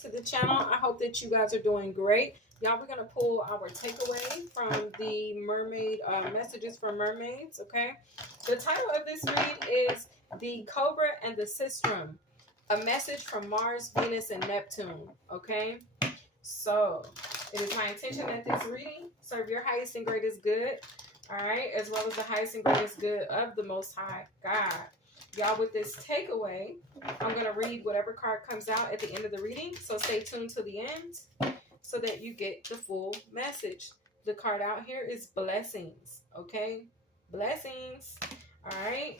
to the channel. I hope that you guys are doing great. Y'all, we're going to pull our takeaway from the mermaid messages for mermaids, okay? The title of this read is The Cobra and the Sistrum, a message from Mars, Venus, and Neptune, okay? So, it is my intention that this reading serve your highest and greatest good, all right, as well as the highest and greatest good of the Most High God. Y'all, with this takeaway, I'm going to read whatever card comes out at the end of the reading. So stay tuned to the end so that you get the full message. The card out here is blessings. Okay? Blessings. All right.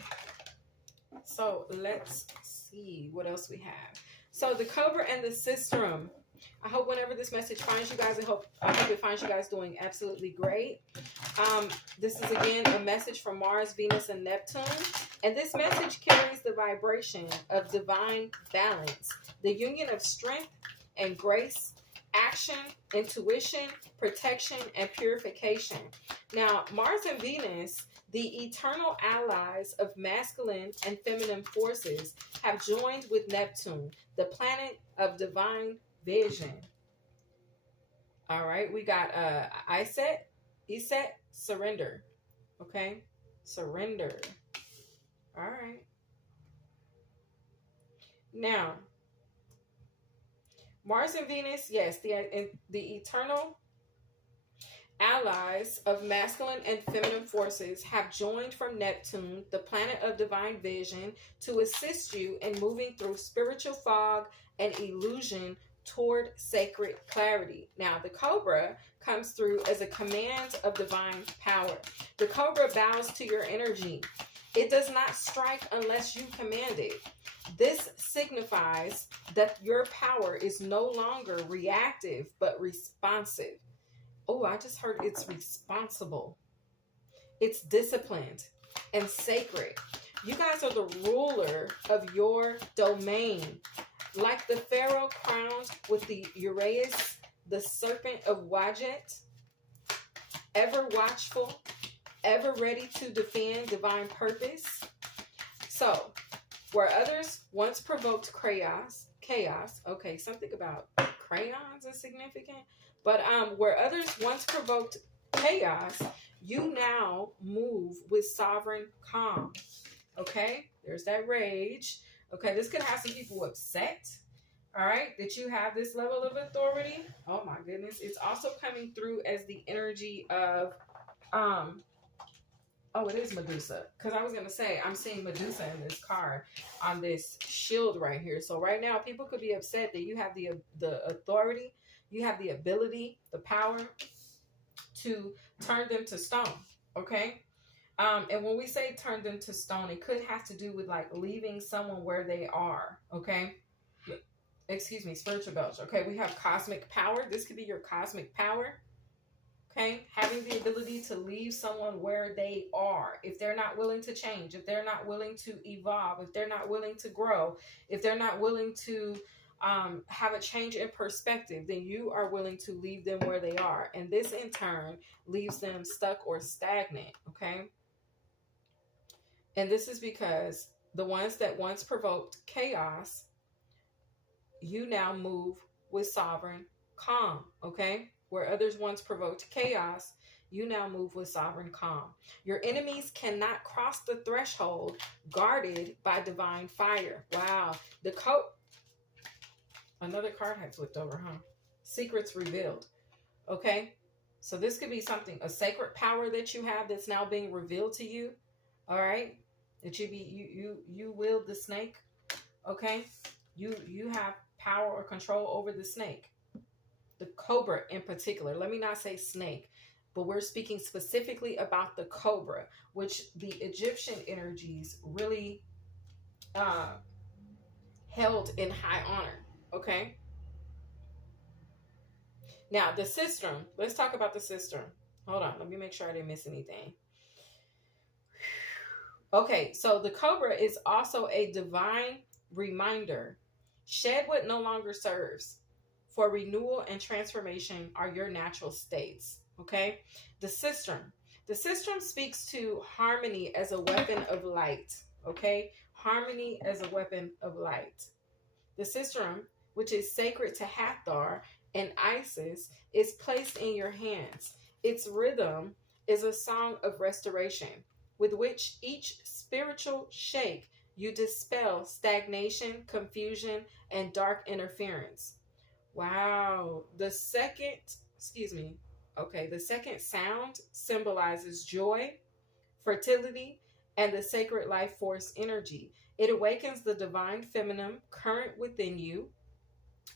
So let's see what else we have. So the Cobra and the Sistrum. I hope whenever this message finds you guys, I hope it finds you guys doing absolutely great. This is, again, a message from Mars, Venus, and Neptune. And this message carries the vibration of divine balance, the union of strength and grace, action, intuition, protection, and purification. Now, Mars and Venus, the eternal allies of masculine and feminine forces, have joined with Neptune, the planet of divine vision. All right, we got Iset, surrender. Okay, surrender. All right. Now, Mars and Venus, yes, the eternal allies of masculine and feminine forces have joined from Neptune, the planet of divine vision, to assist you in moving through spiritual fog and illusion toward sacred clarity. Now, the Cobra comes through as a command of divine power. The Cobra bows to your energy. It does not strike unless you command it. This signifies that your power is no longer reactive, but responsive. Oh, I just heard it's responsible. It's disciplined and sacred. You guys are the ruler of your domain. Like the pharaoh crowned with the Uraeus, the serpent of Wajet, ever watchful, ever ready to defend divine purpose. So, where others once provoked chaos, okay, something about crayons is significant, but where others once provoked chaos, you now move with sovereign calm. Okay, there's that rage. Okay, this could have some people upset, all right, that you have this level of authority. Oh my goodness. It's also coming through as the energy of, oh, it is Medusa. Because I was going to say, I'm seeing Medusa in this card on this shield right here. So right now, people could be upset that you have the authority, you have the ability, the power to turn them to stone, okay? And when we say turn them to stone, it could have to do with like leaving someone where they are, okay? Excuse me, spiritual belch. Okay, we have cosmic power. This could be your cosmic power, okay? Having the ability to leave someone where they are. If they're not willing to change, if they're not willing to evolve, if they're not willing to grow, if they're not willing to have a change in perspective, then you are willing to leave them where they are. And this in turn leaves them stuck or stagnant, okay? And this is because the ones that once provoked chaos, you now move with sovereign calm, okay? Where others once provoked chaos, you now move with sovereign calm. Your enemies cannot cross the threshold guarded by divine fire. Wow. Another card had flipped over, huh? Secrets revealed, okay? So this could be something, a sacred power that you have that's now being revealed to you. All right, that you wield the snake, okay? You have power or control over the snake, the Cobra in particular. Let me not say snake, but we're speaking specifically about the Cobra, which the Egyptian energies really held in high honor, okay? Now the Sistrum. Let's talk about the Sistrum. Hold on, let me make sure I didn't miss anything. Okay, so the Cobra is also a divine reminder. Shed what no longer serves, for renewal and transformation are your natural states. Okay, the Sistrum. The Sistrum speaks to harmony as a weapon of light. Okay, harmony as a weapon of light. The Sistrum which is sacred to Hathor and Isis, is placed in your hands. Its rhythm is a song of restoration, with which each spiritual shake you dispel stagnation, confusion, and dark interference. Wow. The second sound symbolizes joy, fertility, and the sacred life force energy. It awakens the divine feminine current within you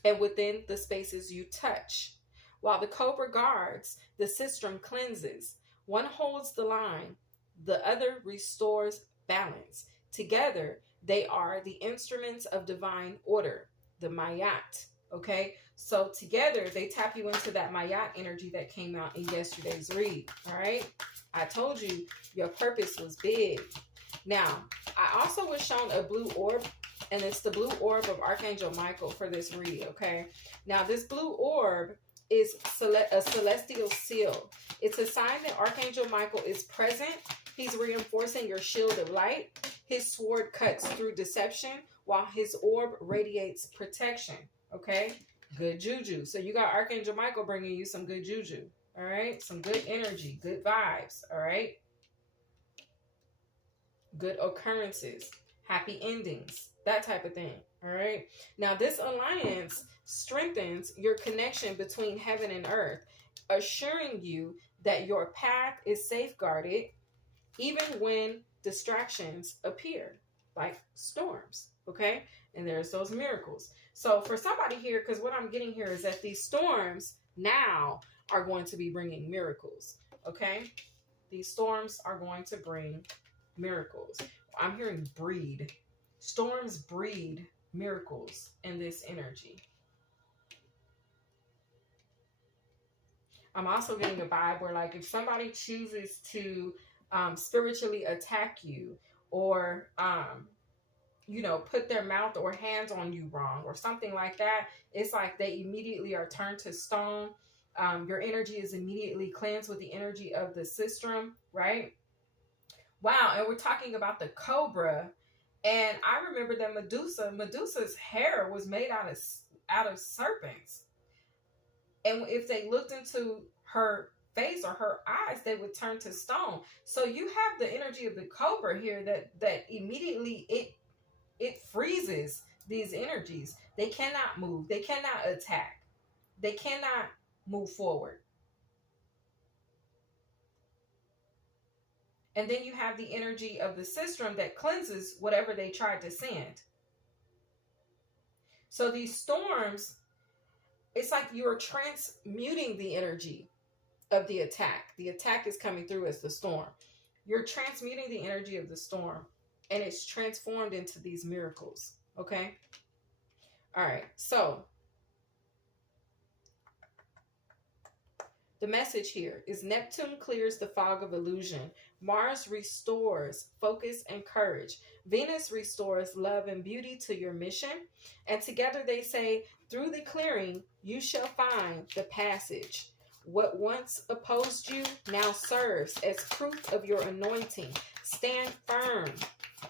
and within the spaces you touch. While the Cobra guards, the Sistrum cleanses. One holds the line, the other restores balance. Together, they are the instruments of divine order, the Mayat. Okay, so together they tap you into that Mayat energy that came out in yesterday's read. All right, I told you your purpose was big. Now, I also was shown a blue orb, and it's the blue orb of Archangel Michael for this read. Okay, now this blue orb is a celestial seal. It's a sign that Archangel Michael is present. He's reinforcing your shield of light. His sword cuts through deception, while his orb radiates protection. Okay, good juju. So you got Archangel Michael bringing you some good juju. All right, some good energy, good vibes. All right, good occurrences, happy endings, that type of thing. All right, now this alliance strengthens your connection between heaven and earth, assuring you that your path is safeguarded even when distractions appear, like storms. Okay, and there's those miracles. So for somebody here, because what I'm getting here is that these storms now are going to be bringing miracles. Okay, these storms are going to bring miracles. I'm hearing breed. Storms breed miracles in this energy. I'm also getting a vibe where, like, if somebody chooses to spiritually attack you, or put their mouth or hands on you wrong or something like that, it's like they immediately are turned to stone. Your energy is immediately cleansed with the energy of the Sistrum, right? Wow, and we're talking about the Cobra, and I remember that Medusa's hair was made out of serpents, and if they looked into her face or her eyes, they would turn to stone. So you have the energy of the Cobra here that immediately it freezes these energies. They cannot move. They cannot attack. They cannot move forward. And then you have the energy of the Sistrum that cleanses whatever they tried to send. So these storms, it's like you're transmuting the energy of the attack. The attack is coming through as the storm. You're transmuting the energy of the storm, and it's transformed into these miracles. Okay? All right. So the message here is Neptune clears the fog of illusion. Mars restores focus and courage. Venus restores love and beauty to your mission. And together they say, through the clearing, you shall find the passage. What once opposed you now serves as proof of your anointing. Stand firm,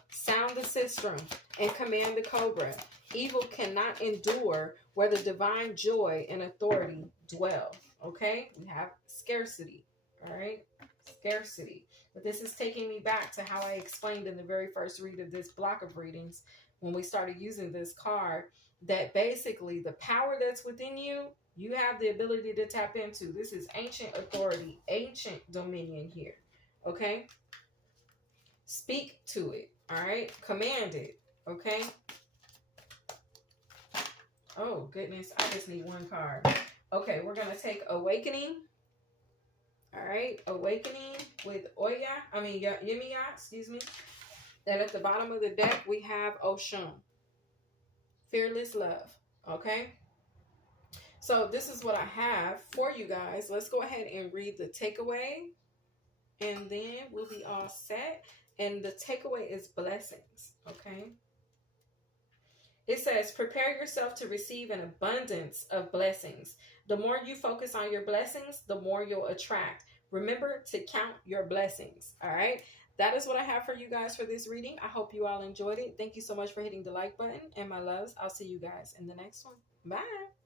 sound the Sistrum, and command the Cobra. Evil cannot endure where the divine joy and authority dwell. Okay? We have scarcity. All right? Scarcity. But this is taking me back to how I explained in the very first read of this block of readings, when we started using this card, that basically the power that's within you, you have the ability to tap into. This is ancient authority, ancient dominion here. Okay? Speak to it. All right? Command it. Okay? Oh, goodness. I just need one card. Okay, we're going to take Awakening. All right? Awakening with Yemiya, excuse me. And at the bottom of the deck, we have Oshun. Fearless Love. Okay? So this is what I have for you guys. Let's go ahead and read the takeaway, and then we'll be all set. And the takeaway is blessings. Okay? It says, prepare yourself to receive an abundance of blessings. The more you focus on your blessings, the more you'll attract. Remember to count your blessings. All right? That is what I have for you guys for this reading. I hope you all enjoyed it. Thank you so much for hitting the like button. And my loves, I'll see you guys in the next one. Bye.